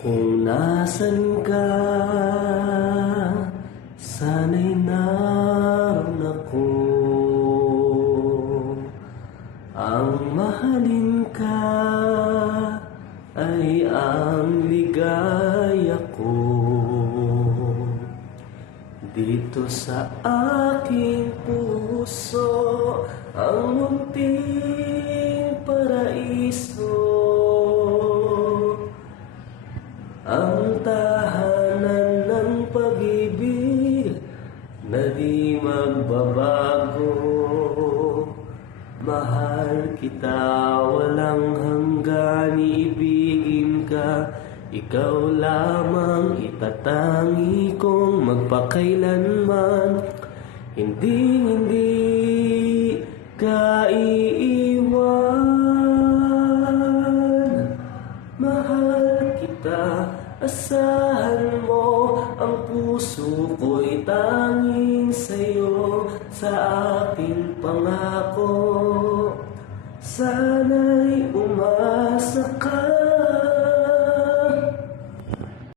Kung nasan ka, sana'y naroon ako. Ang mahalin ka ay ang ligaya ko. Dito sa aking puso, ang munting paraiso, ang tahanan ng pag-ibig na di magbabago. Mahal kita, walang hanggan, ibigin ka. Ikaw lamang itatangi kong magpakailanman. Hindi ka iiwan. Mahal kita, asahan mo, ang puso ko'y tanging sa'yo. Sa aking pangako, sana'y